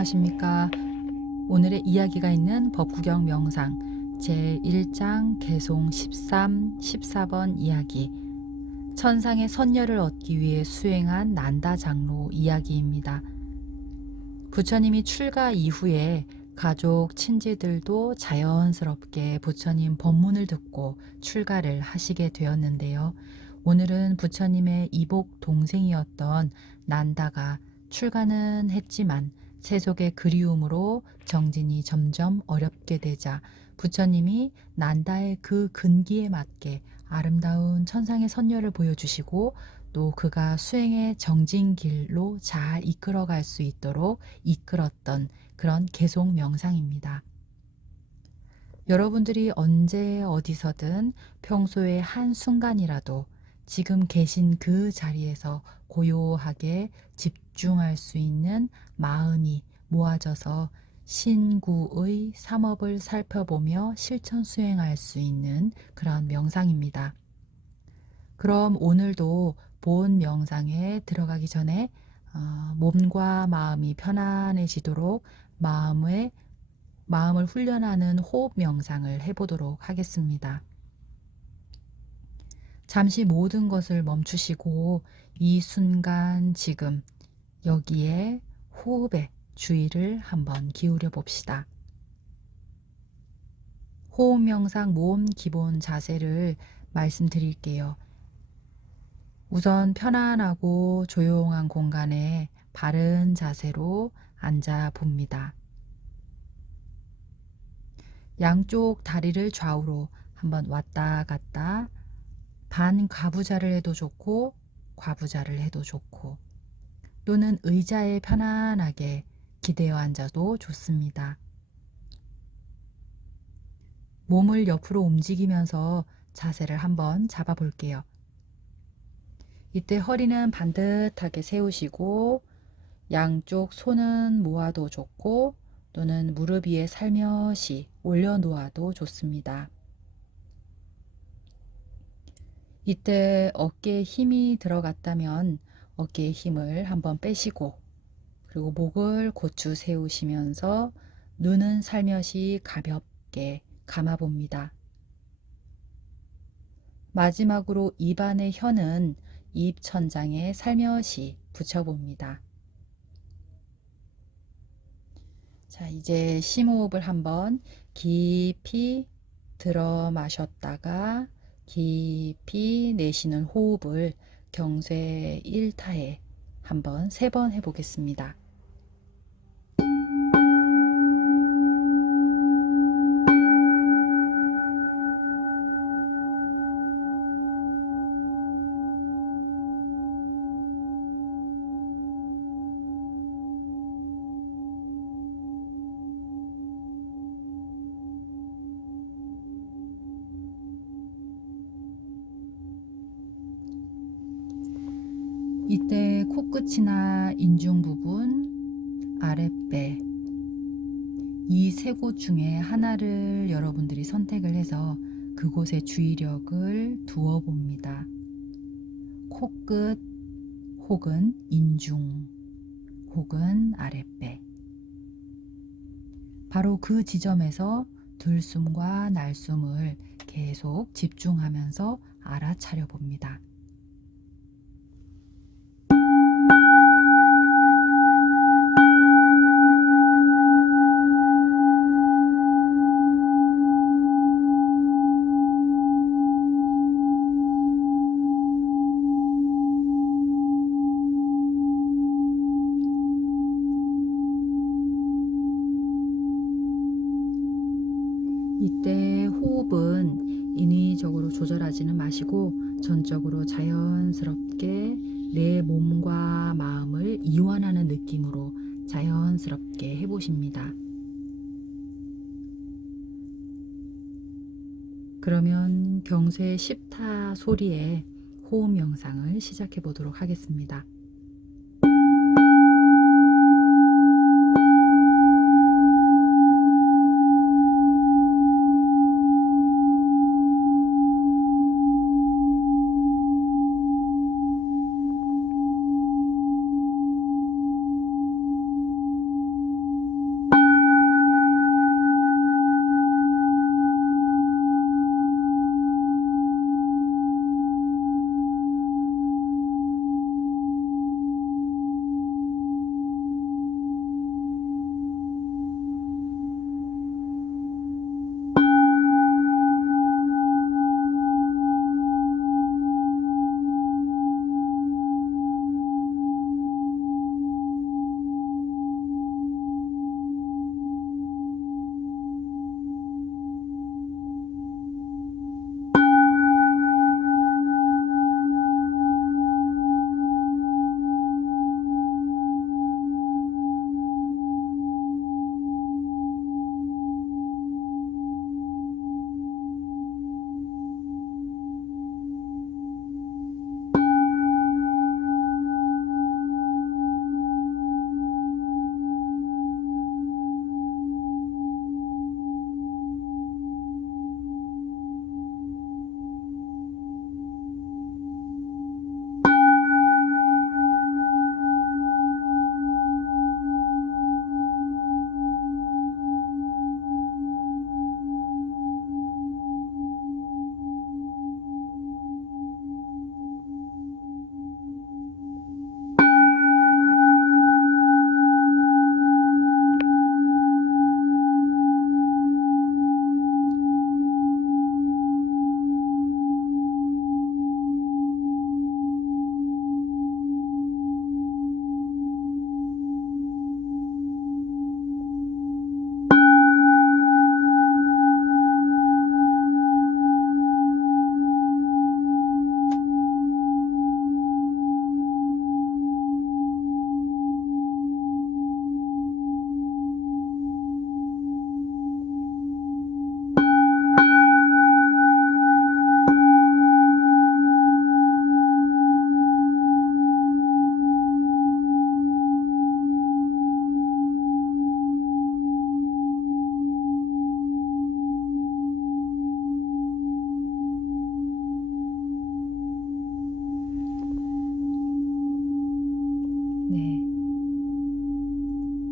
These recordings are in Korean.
안녕하십니까. 오늘의 이야기가 있는 법구경 명상 제1장 개송 13, 14번 이야기 천상의 선녀를 얻기 위해 수행한 난다 장로 이야기입니다. 부처님이 출가 이후에 가족, 친지들도 자연스럽게 부처님 법문을 듣고 출가를 하시게 되었는데요. 오늘은 부처님의 이복 동생이었던 난다가 출가는 했지만 세속의 그리움으로 정진이 점점 어렵게 되자 부처님이 난다의 그 근기에 맞게 아름다운 천상의 선녀를 보여주시고 또 그가 수행의 정진길로 잘 이끌어갈 수 있도록 이끌었던 그런 개송 명상입니다. 여러분들이 언제 어디서든 평소에 한순간이라도 지금 계신 그 자리에서 고요하게 집중할 수 있는 마음이 모아져서 신구의 삼업을 살펴보며 실천 수행할 수 있는 그런 명상입니다. 그럼 오늘도 본 명상에 들어가기 전에 몸과 마음이 편안해지도록 마음을 훈련하는 호흡 명상을 해보도록 하겠습니다. 잠시 모든 것을 멈추시고 이 순간 지금 여기에 호흡에 주의를 한번 기울여 봅시다. 호흡 명상 모음 기본 자세를 말씀드릴게요. 우선 편안하고 조용한 공간에 바른 자세로 앉아 봅니다. 양쪽 다리를 좌우로 한번 왔다 갔다 반 과부자를 해도 좋고 과부자를 해도 좋고 또는 의자에 편안하게 기대어 앉아도 좋습니다. 몸을 옆으로 움직이면서 자세를 한번 잡아 볼게요. 이때 허리는 반듯하게 세우시고 양쪽 손은 모아도 좋고 또는 무릎 위에 살며시 올려놓아도 좋습니다. 이때 어깨에 힘이 들어갔다면 어깨에 힘을 한번 빼시고 그리고 목을 고추 세우시면서 눈은 살며시 가볍게 감아봅니다. 마지막으로 입안의 혀는 입 천장에 살며시 붙여봅니다. 자, 이제 심호흡을 한번 깊이 들어 마셨다가 깊이 내쉬는 호흡을 경쇠 1타에 한번 3번 해보겠습니다. 이때 코끝이나 인중 부분, 아랫배 이 세 곳 중에 하나를 여러분들이 선택을 해서 그곳에 주의력을 두어 봅니다. 코끝 혹은 인중 혹은 아랫배 바로 그 지점에서 들숨과 날숨을 계속 집중하면서 알아차려 봅니다. 이때 호흡은 인위적으로 조절하지는 마시고 전적으로 자연스럽게 내 몸과 마음을 이완하는 느낌으로 자연스럽게 해보십니다. 그러면 경쇠 10타 소리에 호흡 명상을 시작해 보도록 하겠습니다.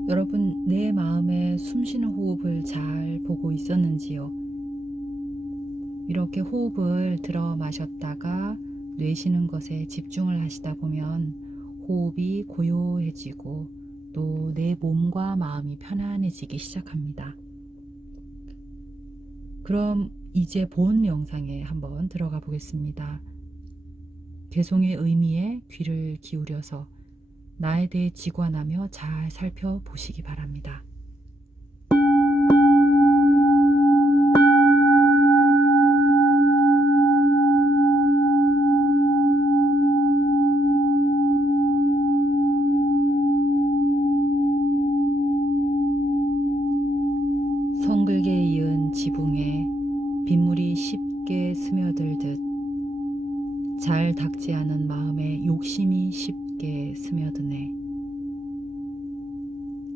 여러분, 내 마음에 숨쉬는 호흡을 잘 보고 있었는지요? 이렇게 호흡을 들어 마셨다가 내쉬는 것에 집중을 하시다 보면 호흡이 고요해지고 또 내 몸과 마음이 편안해지기 시작합니다. 그럼 이제 본 명상에 한번 들어가 보겠습니다. 개송의 의미에 귀를 기울여서 나에 대해 직관하며 잘 살펴보시기 바랍니다. 성글게 이은 지붕에 빗물이 쉽게 스며들듯 잘 닦지 않은 마음에 욕심이 쉽게 스며드네.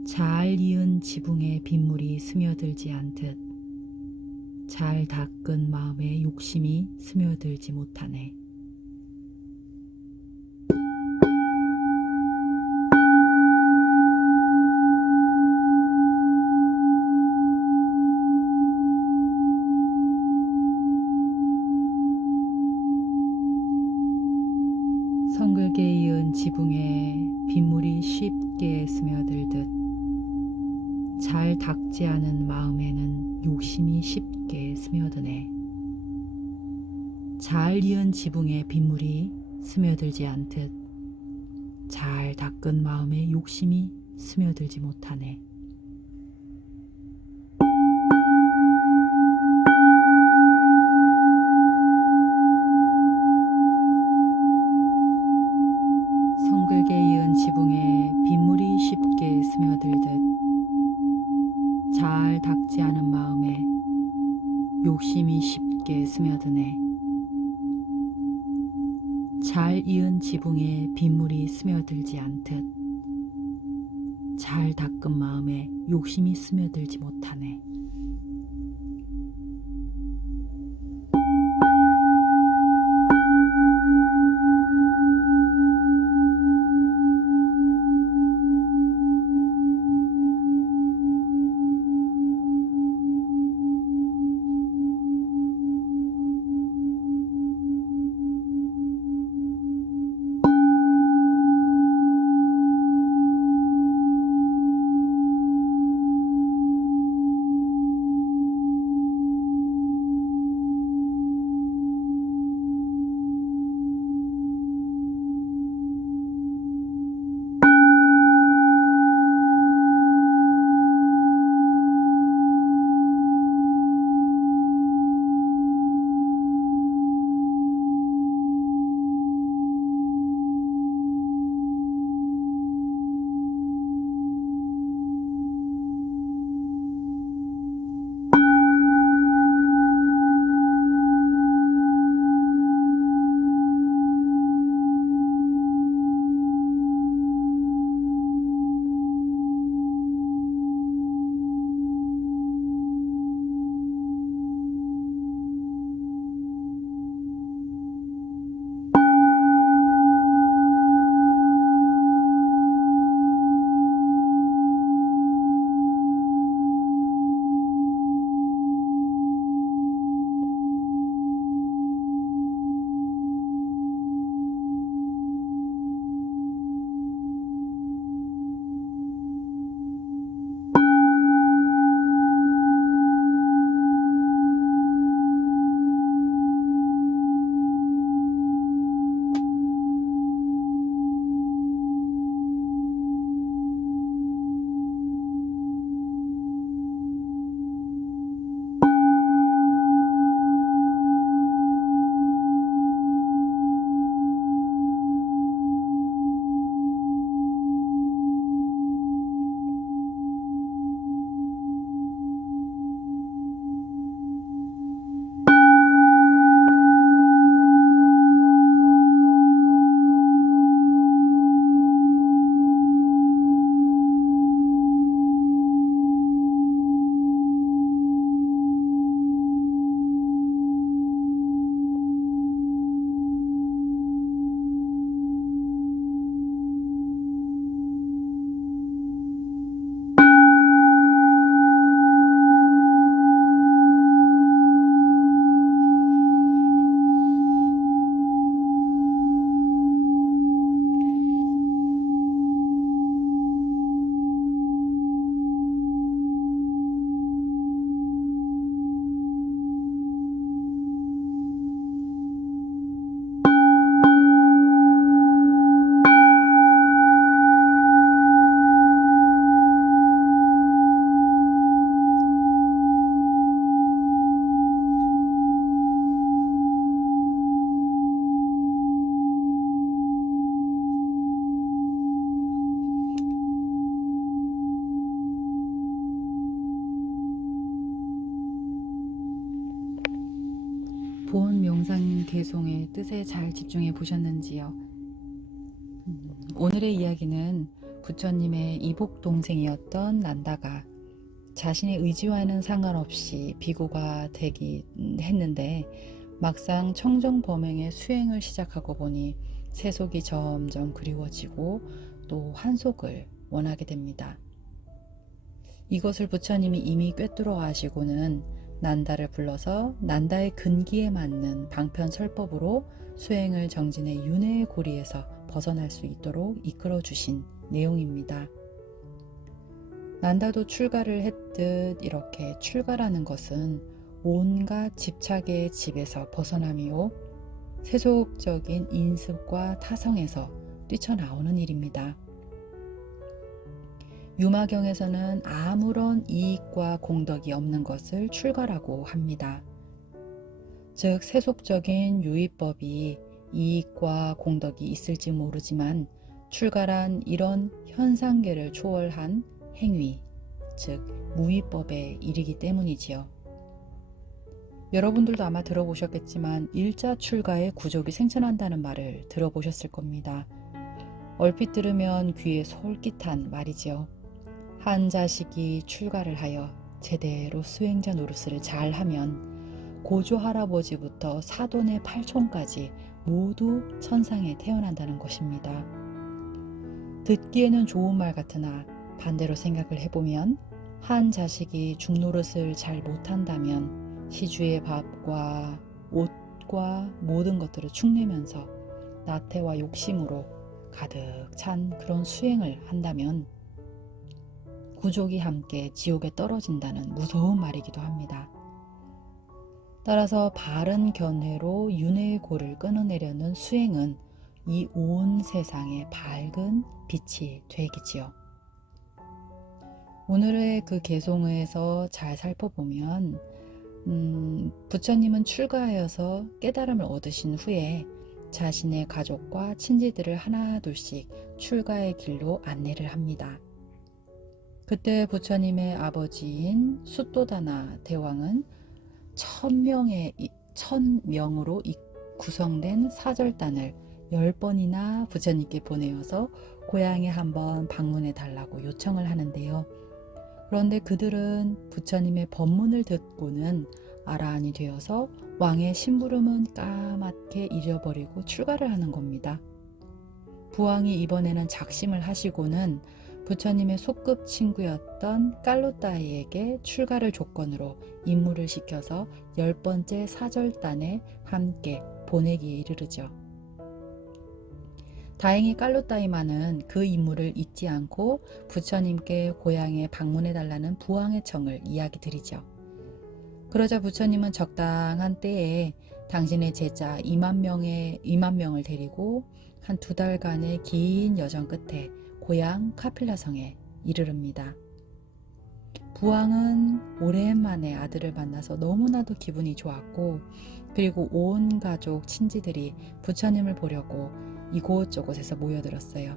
잘 이은 지붕에 빗물이 스며들지 않듯 잘 닦은 마음에 욕심이 스며들지 못하네. 성글게 이은 지붕에 빗물이 쉽게 스며들듯 잘 닦지 않은 마음에는 욕심이 쉽게 스며드네. 잘 이은 지붕에 빗물이 스며들지 않듯 잘 닦은 마음에 욕심이 스며들지 못하네. 성글게 이은 지붕에 빗물이 쉽게 스며들듯 잘 닦지 않은 마음에 욕심이 쉽게 스며드네. 잘 이은 지붕에 빗물이 스며들지 않듯 잘 닦은 마음에 욕심이 스며들지 못하네. 이번 명상 개송의 뜻에 잘 집중해 보셨는지요? 오늘의 이야기는 부처님의 이복 동생이었던 난다가 자신의 의지와는 상관없이 비구가 되긴 했는데 막상 청정범행의 수행을 시작하고 보니 세속이 점점 그리워지고 또 한속을 원하게 됩니다. 이것을 부처님이 이미 꿰뚫어 아시고는 난다를 불러서 난다의 근기에 맞는 방편설법으로 수행을 정진해 윤회의 고리에서 벗어날 수 있도록 이끌어 주신 내용입니다. 난다도 출가를 했듯 이렇게 출가라는 것은 온갖 집착의 집에서 벗어남이요 세속적인 인습과 타성에서 뛰쳐나오는 일입니다. 유마경에서는 아무런 이익과 공덕이 없는 것을 출가라고 합니다. 즉 세속적인 유의법이 이익과 공덕이 있을지 모르지만 출가란 이런 현상계를 초월한 행위, 즉 무위법에 이르기 때문이지요. 여러분들도 아마 들어보셨겠지만 일자 출가에 구족이 생천한다는 말을 들어보셨을 겁니다. 얼핏 들으면 귀에 솔깃한 말이지요. 한 자식이 출가를 하여 제대로 수행자 노릇을 잘하면 고조 할아버지부터 사돈의 팔촌까지 모두 천상에 태어난다는 것입니다. 듣기에는 좋은 말 같으나 반대로 생각을 해보면 한 자식이 죽노릇을 잘 못한다면 시주의 밥과 옷과 모든 것들을 축내면서 나태와 욕심으로 가득 찬 그런 수행을 한다면 구족이 함께 지옥에 떨어진다는 무서운 말이기도 합니다. 따라서 바른 견해로 윤회의 고를 끊어내려는 수행은 이 온 세상의 밝은 빛이 되기지요. 오늘의 그 개송에서 잘 살펴보면 부처님은 출가하여서 깨달음을 얻으신 후에 자신의 가족과 친지들을 하나둘씩 출가의 길로 안내를 합니다. 그때 부처님의 아버지인 수또다나 대왕은 1000명으로 구성된 사절단을 10번이나 부처님께 보내어서 고향에 한번 방문해 달라고 요청을 하는데요. 그런데 그들은 부처님의 법문을 듣고는 아라한이 되어서 왕의 심부름은 까맣게 잊어버리고 출가를 하는 겁니다. 부왕이 이번에는 작심을 하시고는 부처님의 소급 친구였던 깔로따이에게 출가를 조건으로 임무를 시켜서 10번째 사절단에 함께 보내기에 이르르죠. 다행히 깔로따이만은 그 임무를 잊지 않고 부처님께 고향에 방문해달라는 부왕의 청을 이야기 드리죠. 그러자 부처님은 적당한 때에 당신의 제자 2만 명을 데리고 한 2달간의 긴 여정 끝에 고향 카필라성에 이르릅니다. 부왕은 오랜만에 아들을 만나서 너무나도 기분이 좋았고 그리고 온 가족 친지들이 부처님을 보려고 이곳저곳에서 모여들었어요.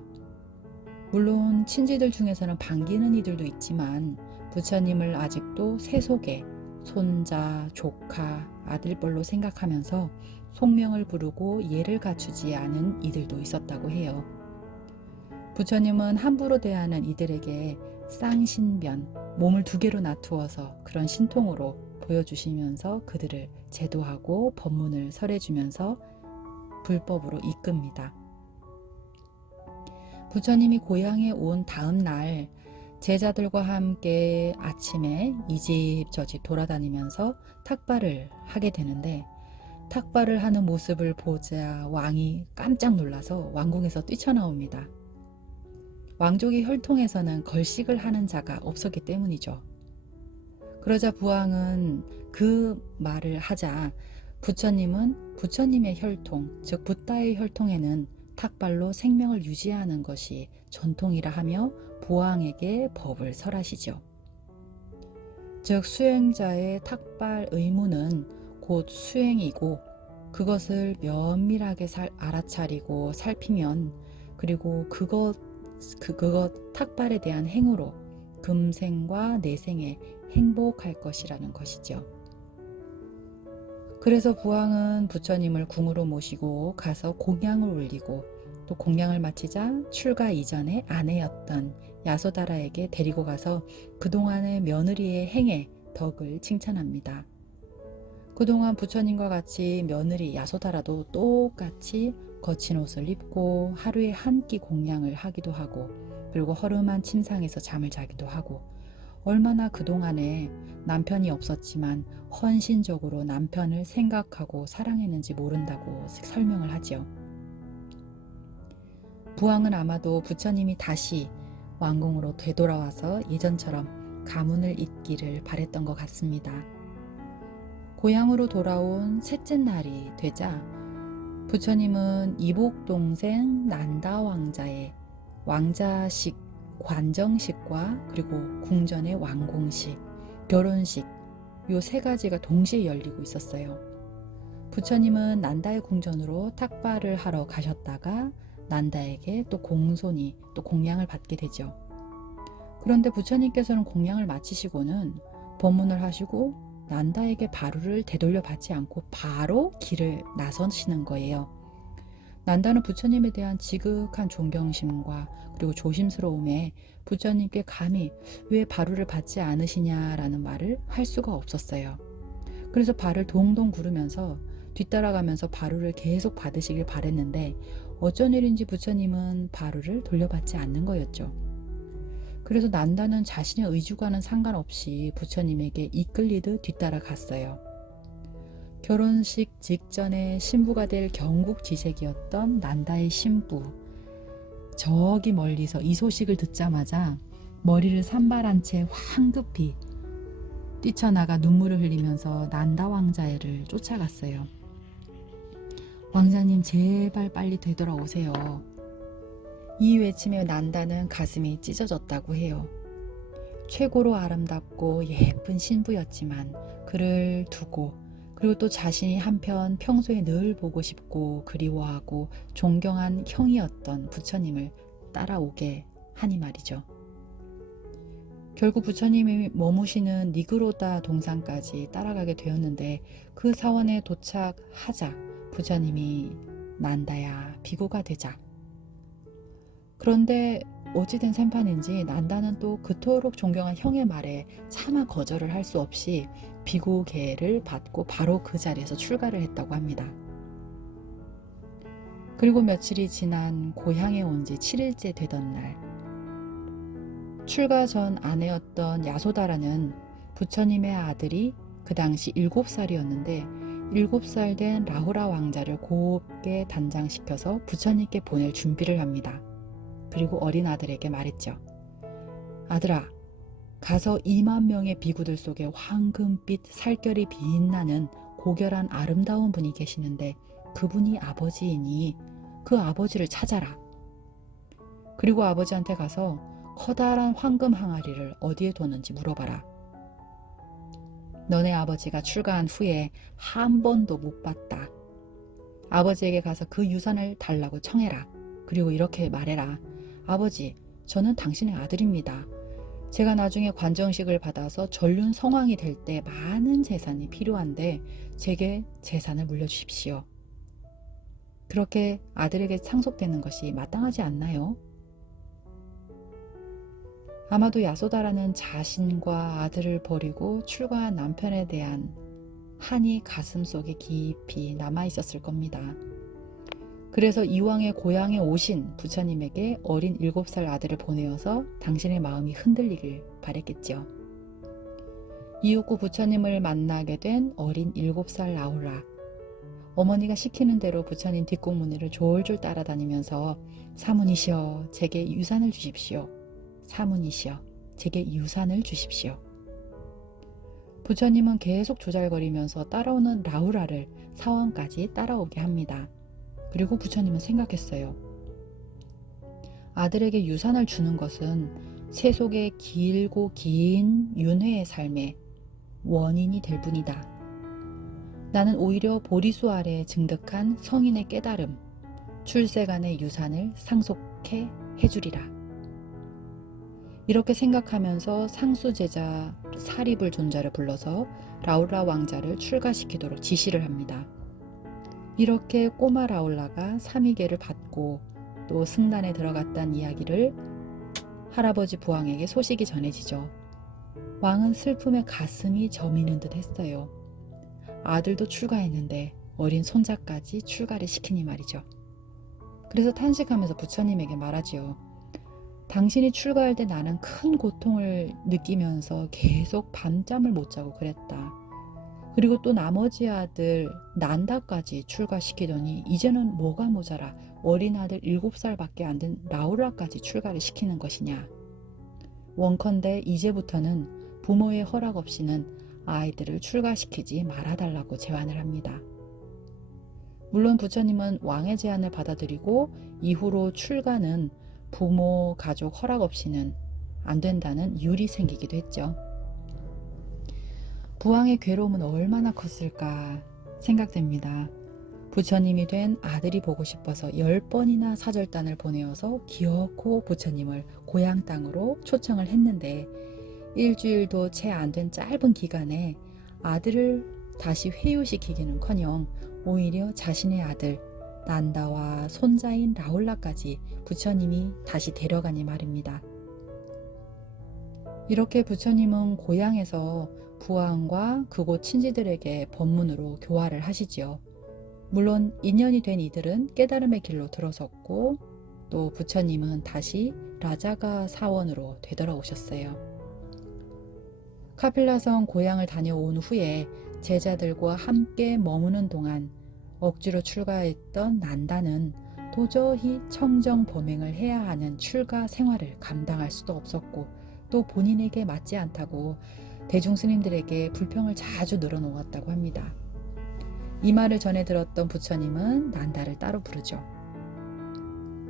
물론 친지들 중에서는 반기는 이들도 있지만 부처님을 아직도 세속에 손자, 조카, 아들뻘로 생각하면서 속명을 부르고 예를 갖추지 않은 이들도 있었다고 해요. 부처님은 함부로 대하는 이들에게 쌍신변, 몸을 2개로 나누어서 그런 신통으로 보여주시면서 그들을 제도하고 법문을 설해주면서 불법으로 이끕니다. 부처님이 고향에 온 다음 날 제자들과 함께 아침에 이 집 저 집 돌아다니면서 탁발을 하게 되는데 탁발을 하는 모습을 보자 왕이 깜짝 놀라서 왕궁에서 뛰쳐나옵니다. 왕족의 혈통에서는 걸식을 하는 자가 없었기 때문이죠. 그러자 부왕은 그 말을 하자 부처님은 부처님의 혈통, 즉 붓다의 혈통에는 탁발로 생명을 유지하는 것이 전통이라 하며 부왕에게 법을 설하시죠. 즉 수행자의 탁발 의무는 곧 수행이고 그것을 면밀하게 알아차리고 살피면 그리고 그것 탁발에 대한 행으로 금생과 내생에 행복할 것이라는 것이죠. 그래서 부왕은 부처님을 궁으로 모시고 가서 공양을 올리고 또 공양을 마치자 출가 이전에 아내였던 야소다라에게 데리고 가서 그동안의 며느리의 행해 덕을 칭찬합니다. 그동안 부처님과 같이 며느리 야소다라도 똑같이 거친 옷을 입고 하루에 한 끼 공양을 하기도 하고 그리고 허름한 침상에서 잠을 자기도 하고 얼마나 그동안에 남편이 없었지만 헌신적으로 남편을 생각하고 사랑했는지 모른다고 설명을 하지요. 부왕은 아마도 부처님이 다시 왕궁으로 되돌아와서 예전처럼 가문을 잇기를 바랬던 것 같습니다. 고향으로 돌아온 셋째 날이 되자 부처님은 이복 동생 난다 왕자의 왕자식 관정식과 그리고 궁전의 왕공식, 결혼식 요 세 가지가 동시에 열리고 있었어요. 부처님은 난다의 궁전으로 탁발을 하러 가셨다가 난다에게 또 공손히 또 공양을 받게 되죠. 그런데 부처님께서는 공양을 마치시고는 법문을 하시고 난다에게 바루를 되돌려 받지 않고 바로 길을 나서시는 거예요. 난다는 부처님에 대한 지극한 존경심과 그리고 조심스러움에 부처님께 감히 왜 바루를 받지 않으시냐라는 말을 할 수가 없었어요. 그래서 발을 동동 구르면서 뒤따라가면서 바루를 계속 받으시길 바랬는데 어쩐 일인지 부처님은 바루를 돌려받지 않는 거였죠. 그래서 난다는 자신의 의지와는 상관없이 부처님에게 이끌리듯 뒤따라갔어요. 결혼식 직전에 신부가 될 경국지색이었던 난다의 신부, 저기 멀리서 이 소식을 듣자마자 머리를 산발한 채 황급히 뛰쳐나가 눈물을 흘리면서 난다 왕자를 쫓아갔어요. 왕자님 제발 빨리 되돌아오세요. 이 외침에 난다는 가슴이 찢어졌다고 해요. 최고로 아름답고 예쁜 신부였지만 그를 두고 그리고 또 자신이 한편 평소에 늘 보고 싶고 그리워하고 존경한 형이었던 부처님을 따라오게 하니 말이죠. 결국 부처님이 머무시는 니그로다 동산까지 따라가게 되었는데 그 사원에 도착하자 부처님이 난다야 비구가 되자. 그런데 어찌된 셈판인지 난다는 또 그토록 존경한 형의 말에 차마 거절을 할 수 없이 비구계를 받고 바로 그 자리에서 출가를 했다고 합니다. 그리고 며칠이 지난 고향에 온 지 7일째 되던 날 출가 전 아내였던 야소다라는 부처님의 아들이 그 당시 7살이었는데 7살 된 라후라 왕자를 곱게 단장시켜서 부처님께 보낼 준비를 합니다. 그리고 어린 아들에게 말했죠. 아들아, 가서 2만 명의 비구들 속에 황금빛 살결이 빛나는 고결한 아름다운 분이 계시는데 그분이 아버지이니 그 아버지를 찾아라. 그리고 아버지한테 가서 커다란 황금 항아리를 어디에 뒀는지 물어봐라. 너네 아버지가 출가한 후에 한 번도 못 봤다. 아버지에게 가서 그 유산을 달라고 청해라. 그리고 이렇게 말해라. 아버지, 저는 당신의 아들입니다. 제가 나중에 관정식을 받아서 전륜 성왕이 될 때 많은 재산이 필요한데 제게 재산을 물려주십시오. 그렇게 아들에게 상속되는 것이 마땅하지 않나요? 아마도 야소다라는 자신과 아들을 버리고 출가한 남편에 대한 한이 가슴속에 깊이 남아있었을 겁니다. 그래서 이왕의 고향에 오신 부처님에게 어린 7살 아들을 보내어서 당신의 마음이 흔들리길 바랬겠죠. 이윽 후 부처님을 만나게 된 어린 7살 라후라. 어머니가 시키는 대로 부처님 뒷공문을 졸졸 따라다니면서 사문이시여 제게 유산을 주십시오. 사문이시여 제게 유산을 주십시오. 부처님은 계속 조잘거리면서 따라오는 라후라를 사원까지 따라오게 합니다. 그리고 부처님은 생각했어요. 아들에게 유산을 주는 것은 세속의 길고 긴 윤회의 삶의 원인이 될 뿐이다. 나는 오히려 보리수 아래에 증득한 성인의 깨달음, 출세간의 유산을 상속해 해주리라. 이렇게 생각하면서 상수제자 사립을 존자를 불러서 라울라 왕자를 출가시키도록 지시를 합니다. 이렇게 꼬마 라울라가 삼위계를 받고 또 승단에 들어갔다는 이야기를 할아버지 부왕에게 소식이 전해지죠. 왕은 슬픔에 가슴이 저미는 듯 했어요. 아들도 출가했는데 어린 손자까지 출가를 시키니 말이죠. 그래서 탄식하면서 부처님에게 말하지요. 당신이 출가할 때 나는 큰 고통을 느끼면서 계속 밤잠을 못 자고 그랬다. 그리고 또 나머지 아들 난다까지 출가시키더니 이제는 뭐가 모자라 어린 아들 7살밖에 안 된 라울라까지 출가를 시키는 것이냐. 원컨대 이제부터는 부모의 허락 없이는 아이들을 출가시키지 말아달라고 제안을 합니다. 물론 부처님은 왕의 제안을 받아들이고 이후로 출가는 부모, 가족 허락 없이는 안 된다는 율이 생기기도 했죠. 부왕의 괴로움은 얼마나 컸을까 생각됩니다. 부처님이 된 아들이 보고 싶어서 10번이나 사절단을 보내어서 기어코 부처님을 고향 땅으로 초청을 했는데 일주일도 채 안 된 짧은 기간에 아들을 다시 회유시키기는커녕 오히려 자신의 아들 난다와 손자인 라울라까지 부처님이 다시 데려가니 말입니다. 이렇게 부처님은 고향에서 부왕과 그곳 친지들에게 법문으로 교화를 하시지요. 물론 인연이 된 이들은 깨달음의 길로 들어섰고 또 부처님은 다시 라자가 사원으로 되돌아오셨어요. 카필라성 고향을 다녀온 후에 제자들과 함께 머무는 동안 억지로 출가했던 난다는 도저히 청정 범행을 해야 하는 출가 생활을 감당할 수도 없었고 또 본인에게 맞지 않다고 대중스님들에게 불평을 자주 늘어놓았다고 합니다. 이 말을 전해 들었던 부처님은 난다를 따로 부르죠.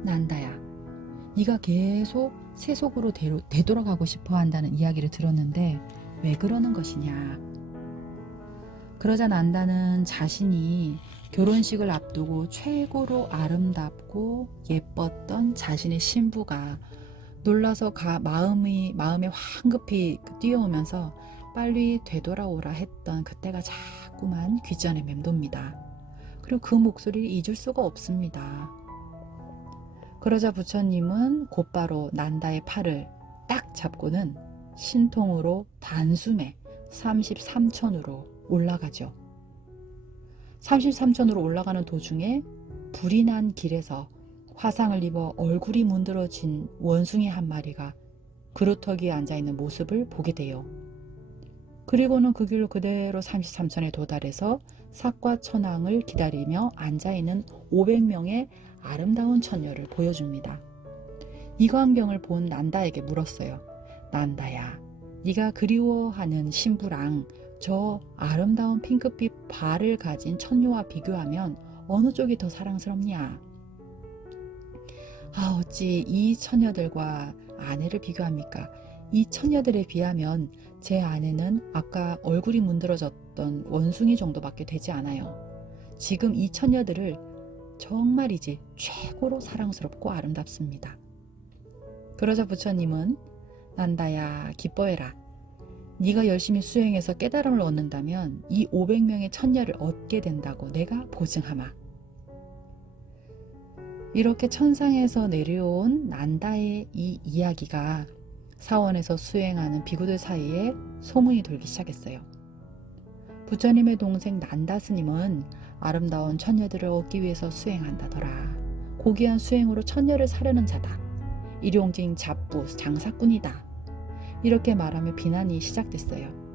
난다야, 네가 계속 세속으로 되돌아가고 싶어 한다는 이야기를 들었는데 왜 그러는 것이냐. 그러자 난다는 자신이 결혼식을 앞두고 최고로 아름답고 예뻤던 자신의 신부가 놀라서 마음에 황급히 뛰어오면서 빨리 되돌아오라 했던 그때가 자꾸만 귓전에 맴돕니다. 그리고 그 목소리를 잊을 수가 없습니다. 그러자 부처님은 곧바로 난다의 팔을 딱 잡고는 신통으로 단숨에 33천으로 올라가죠. 33천으로 올라가는 도중에 불이 난 길에서 화상을 입어 얼굴이 문드러진 원숭이 한 마리가 그루터기에 앉아있는 모습을 보게 돼요. 그리고는 그 길로 그대로 33천에 도달해서 삭과천왕을 기다리며 앉아있는 500명의 아름다운 처녀를 보여줍니다. 이 광경을 본 난다에게 물었어요. 난다야, 네가 그리워하는 신부랑 저 아름다운 핑크빛 발을 가진 처녀와 비교하면 어느 쪽이 더 사랑스럽냐? 어찌 이 처녀들과 아내를 비교합니까? 이 처녀들에 비하면 제 아내는 아까 얼굴이 문드러졌던 원숭이 정도밖에 되지 않아요. 지금 이 처녀들을 정말이지 최고로 사랑스럽고 아름답습니다. 그러자 부처님은 난다야, 기뻐해라. 네가 열심히 수행해서 깨달음을 얻는다면 이 500명의 천녀를 얻게 된다고 내가 보증하마. 이렇게 천상에서 내려온 난다의 이 이야기가 사원에서 수행하는 비구들 사이에 소문이 돌기 시작했어요. 부처님의 동생 난다 스님은 아름다운 천녀들을 얻기 위해서 수행한다더라. 고귀한 수행으로 천녀를 사려는 자다. 일용직 잡부 장사꾼이다. 이렇게 말하며 비난이 시작됐어요.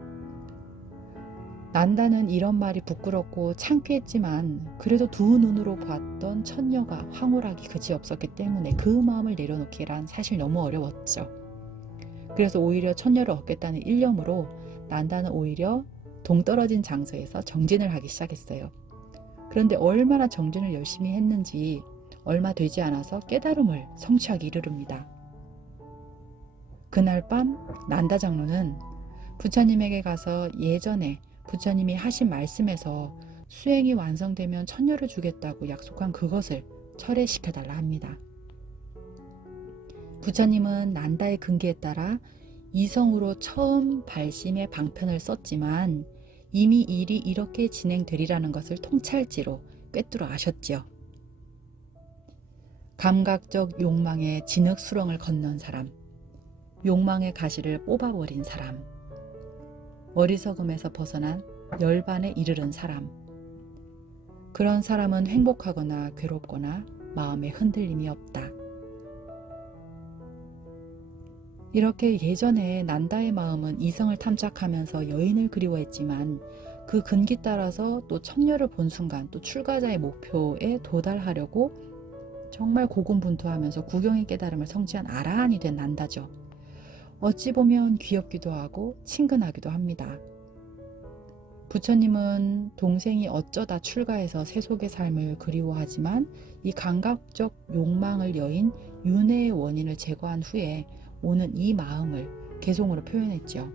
난다는 이런 말이 부끄럽고 창피했지만 그래도 두 눈으로 봤던 천녀가 황홀하기 그지없었기 때문에 그 마음을 내려놓기란 사실 너무 어려웠죠. 그래서 오히려 천녀를 얻겠다는 일념으로 난다는 오히려 동떨어진 장소에서 정진을 하기 시작했어요. 그런데 얼마나 정진을 열심히 했는지 얼마 되지 않아서 깨달음을 성취하기 이르릅니다. 그날 밤 난다 장로는 부처님에게 가서 예전에 부처님이 하신 말씀에서 수행이 완성되면 천녀를 주겠다고 약속한 그것을 철회시켜달라 합니다. 부처님은 난다의 근기에 따라 이성으로 처음 발심의 방편을 썼지만 이미 일이 이렇게 진행되리라는 것을 통찰지로 꿰뚫어 아셨지요. 감각적 욕망의 진흙수렁을 건넌 사람, 욕망의 가시를 뽑아버린 사람, 어리석음에서 벗어난 열반에 이르른 사람, 그런 사람은 행복하거나 괴롭거나 마음에 흔들림이 없다. 이렇게 예전에 난다의 마음은 이성을 탐색하면서 여인을 그리워했지만 그 근기 따라서 또 청녀를 본 순간 또 출가자의 목표에 도달하려고 정말 고군분투하면서 구경의 깨달음을 성취한 아라한이 된 난다죠. 어찌 보면 귀엽기도 하고 친근하기도 합니다. 부처님은 동생이 어쩌다 출가해서 세속의 삶을 그리워하지만 이 감각적 욕망을 여인 윤회의 원인을 제거한 후에 오는 이 마음을 개송으로 표현했죠.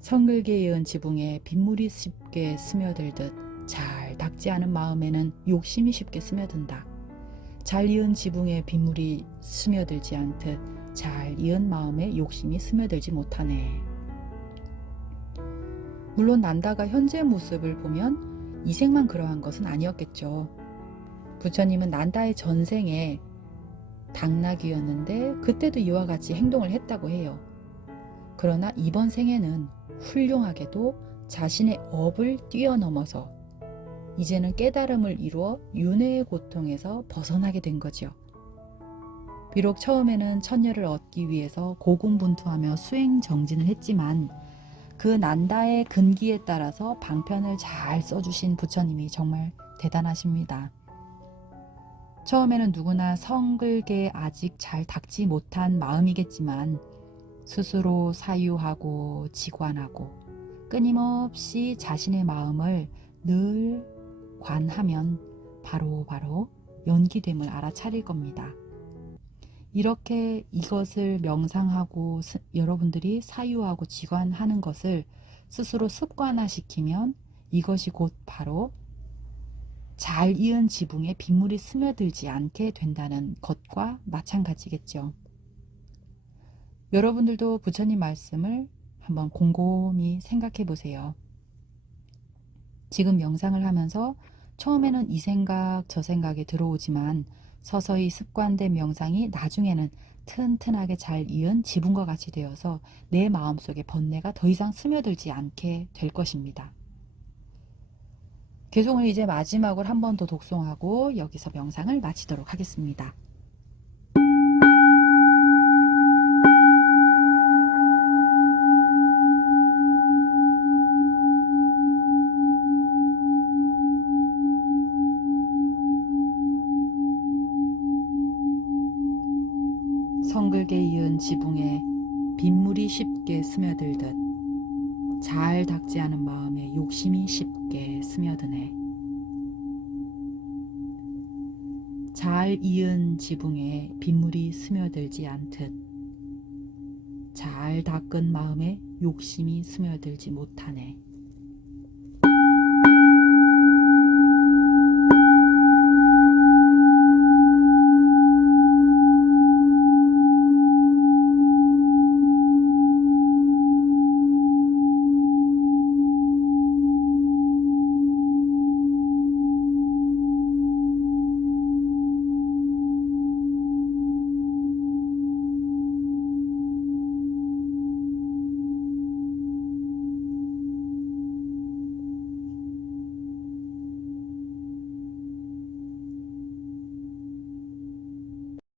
성글게 이은 지붕에 빗물이 쉽게 스며들듯 잘 닦지 않은 마음에는 욕심이 쉽게 스며든다. 잘 이은 지붕에 빗물이 스며들지 않듯 잘 이은 마음에 욕심이 스며들지 못하네. 물론 난다가 현재 모습을 보면 이생만 그러한 것은 아니었겠죠. 부처님은 난다의 전생에 당나귀였는데 그때도 이와 같이 행동을 했다고 해요. 그러나 이번 생에는 훌륭하게도 자신의 업을 뛰어넘어서 이제는 깨달음을 이루어 윤회의 고통에서 벗어나게 된 거죠. 비록 처음에는 천녀를 얻기 위해서 고군분투하며 수행정진을 했지만 그 난다의 근기에 따라서 방편을 잘 써주신 부처님이 정말 대단하십니다. 처음에는 누구나 성글게 아직 잘 닦지 못한 마음이겠지만 스스로 사유하고 지관하고 끊임없이 자신의 마음을 늘 관하면 바로바로 연기됨을 알아차릴 겁니다. 이렇게 이것을 명상하고 여러분들이 사유하고 지관하는 것을 스스로 습관화시키면 이것이 곧 바로 잘 이은 지붕에 빗물이 스며들지 않게 된다는 것과 마찬가지겠죠. 여러분들도 부처님 말씀을 한번 곰곰이 생각해 보세요. 지금 명상을 하면서 처음에는 이 생각 저 생각이 들어오지만 서서히 습관된 명상이 나중에는 튼튼하게 잘 이은 지붕과 같이 되어서 내 마음속에 번뇌가 더 이상 스며들지 않게 될 것입니다. 개송을 이제 마지막으로 한 번 더 독송하고 여기서 명상을 마치도록 하겠습니다. 성글게 이은 지붕에 빗물이 쉽게 스며들듯 잘 닦지 않은 마음에 욕심이 쉽게 스며드네. 잘 이은 지붕에 빗물이 스며들지 않듯 잘 닦은 마음에 욕심이 스며들지 못하네.